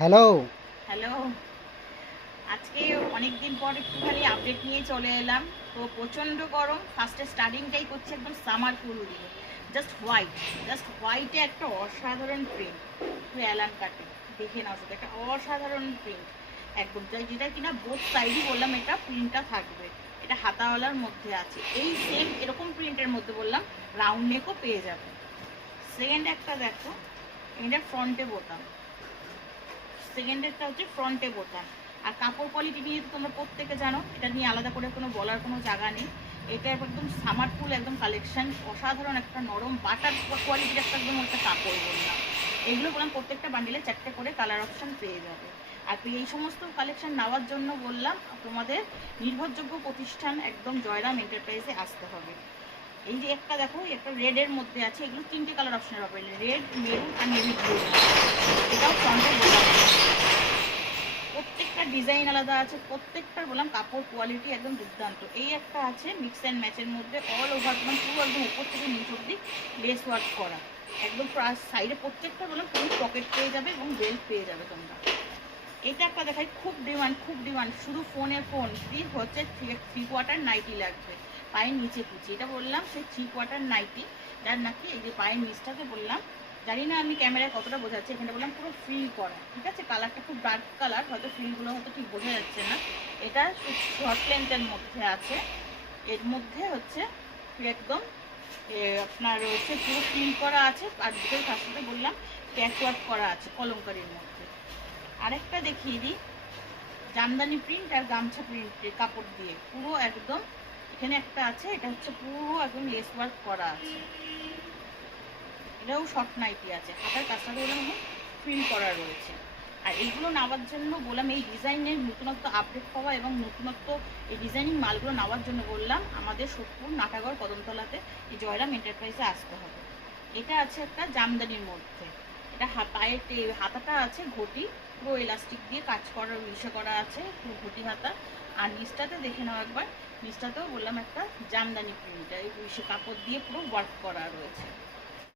Hello. Hello. আজকে অনেকদিন পর একটুখানি আপডেট নিয়ে চলে এলাম। তো প্রচণ্ড গরম। ফার্স্টে স্টার্টিংটাই করছি একদম সামার ফুল দিয়ে। জাস্ট হোয়াইট, জাস্ট হোয়াইটে একটা অসাধারণ প্রিন্ট। একটু অ্যালান কাটে দেখে নাও, সেটা একটা অসাধারণ প্রিন্ট একদম, যেটা কিনা বোথ সাইডই বললাম এটা প্রিন্টটা থাকবে। এটা হাতাওয়ালার মধ্যে আছে, এই সেম এরকম প্রিন্টের মধ্যে বললাম রাউন্ড নেকও পেয়ে যাবে। সেকেন্ড একটা দেখো, এটা ফ্রন্টে বোতাম, সেকেন্ডেরটা হচ্ছে ফ্রন্টে বোতাম। আর কাপড় কোয়ালিটি নিয়ে তো তোমরা প্রত্যেকে জানো, এটা নিয়ে আলাদা করে কোনো বলার কোনো জায়গা নেই। এটা একদম সামারফুল একদম কালেকশন, অসাধারণ একটা নরম বাটার কোয়ালিটির একটা একদম একটা কাপড় বললাম। এগুলো বললাম প্রত্যেকটা বান্ডিলে 4টে করে কালার অপশান পেয়ে যাবে। আর এই সমস্ত কালেকশন নেওয়ার জন্য বললাম তোমাদের নির্ভরযোগ্য প্রতিষ্ঠান একদম জয়রাম এন্টারপ্রাইজে আসতে হবে। এই যে একটা দেখো, একটা রেডের মধ্যে আছে, এগুলো 3টে কালার অপশানের পাবে, রেড, মেরুন আর নেভি ব্লু। এটাও ফ্রন্টে বোতাম, প্রত্যেকটা ডিজাইন আলাদা আছে, প্রত্যেকটার বললাম কাপড় কোয়ালিটি একদম দুর্দান্ত। এই একটা আছে মিক্স অ্যান্ড ম্যাচের মধ্যে, অল ওভার মানে পুরো একদম উপর থেকে নিচ অব্দি লেস ওয়ার্ক করা একদম, সাইডে প্রত্যেকটা বললাম তুমি পকেট পেয়ে যাবে এবং বেল্ট পেয়ে যাবে তোমরা। এটা একটা দেখাই, খুব ডিমান্ড, খুব ডিমান্ড, শুধু ফোনে ফোন। হচ্ছে 3/4 নাইটি লাগবে পায়ের নিচে কুচি, এটা বললাম সেই 3/4 নাইটি, যার নাকি এই যে পায়ের নিচটাতে বললাম, জানি না আমি ক্যামেরায় কতটা বোঝাচ্ছি, এখানে বললাম পুরো ফ্রিল করা, ঠিক আছে। কালারটা খুব ডার্ক কালার, হয়তো ফ্রিলগুলো হয়তো ঠিক বোঝা যাচ্ছে না। এটা শর্ট লেন্থের মধ্যে আছে, এর মধ্যে হচ্ছে একদম আপনার হচ্ছে পুরো ফ্রিল করা আছে, আর দুটোর সাথে বললাম প্যাচ ওয়ার্ক করা আছে কলমকারির মধ্যে। আরেকটা দেখিয়ে দিই, জামদানি প্রিন্ট আর গামছা প্রিন্টের কাপড় দিয়ে পুরো একদম, এখানে একটা আছে, এটা হচ্ছে পুরো একদম লেস ওয়ার্ক করা আছে, এটাও শর্ট নাইটি আছে, হাতার কাছটাতে হলো ফিল করা রয়েছে। আর এইগুলো নেওয়ার জন্য বললাম, এই ডিজাইনের নতুনত্ব আপডেট পাওয়া এবং নতুনত্ব এই ডিজাইনিং মালগুলো নেওয়ার জন্য বললাম আমাদের সোদপুর নাটাগড় কদমতলাতে এই জয়রাম এন্টারপ্রাইজে আসতে হবে। এটা আছে একটা জামদানির মধ্যে, এটা পায়ের হাতাটা আছে ঘটি, পুরো এলাস্টিক দিয়ে কাজ করার ইসে করা আছে, পুরো ঘটি হাতা। আর নিচটাতে দেখে নাও একবার, নিচটাতেও বললাম একটা জামদানি প্রিন্ট, এই কাপড় দিয়ে পুরো ওয়ার্ক করা রয়েছে।